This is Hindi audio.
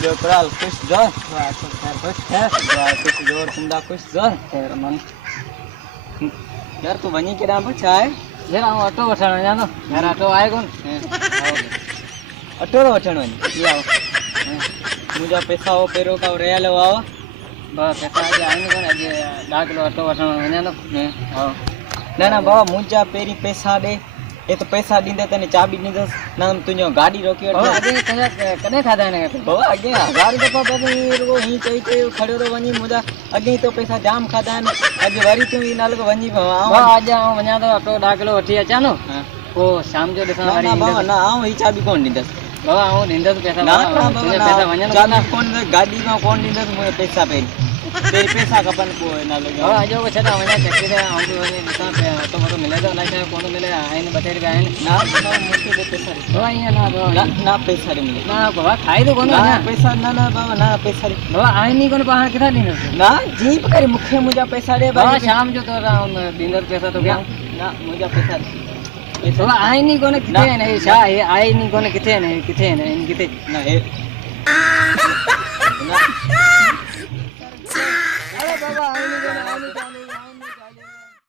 जो प्राल खुश जो खुश है खुश जोर तुमदा खुश जो तेर मन यार तू वनी के नाम बचा है यार हम ऑटो वठण जानो यार ऑटो आए कोन ऑटो रो वठण वनी ये आओ मुझा पैसा हो पेरो का रेल वावा बस पैसा आज आने कोन आज 10 किलो ऑटो वठण वञानो आओ ना ना बाबा मुझा पेरी पैसा दे ये तो पैसा दींदे तने चाबी दींदस ना तुझो गाड़ी रोकी बाबा अगे कने खादा ने बाबा अगे 1000 दफा बाबा वो ही चई खड़ो रो वनी मुझा अगे तो पैसा जाम खादा ने आज वरी तू इन नाल वनी बाबा आज हम वञा तो ऑटो 10 किलो वठी अचानो ओ शाम जो ॾिसण वारी ना बाबा ना आऊं ही चाबी कोन दींदस बाबा हम ॾींदस पैसा ना ना बाबा पैसा वञानो चाबी कोन गाड़ी में कोन दींदस मुझे पैसा पे तेरे पैसा कपन को ना लगे बाबा आज वो छटा वञा चक्की दे हम भी वञी ॾिसां पे ऑटो वटो मिले तो ना चाहे कोन मिले आइन 2 रुपया आइन ना ना मुझे दे पैसा बाबा ये ना बाबा ना पैसा रे मिले ना बाबा खाई तो कोन ना ना पैसा ना ना बाबा ना पैसा रे बाबा आइन नहीं कोन पहाड़ किथा ॾींदस ना जीप करे मुखे मुझा पैसा दे बाबा शाम जो तो ॾींदस पैसा तो क्या ना मुझा पैसा बाबा आइन नहीं कोन किथे ने छा है आइन नहीं कोन किथे ने किथे ना है अरे बाबा आइन नहीं कोन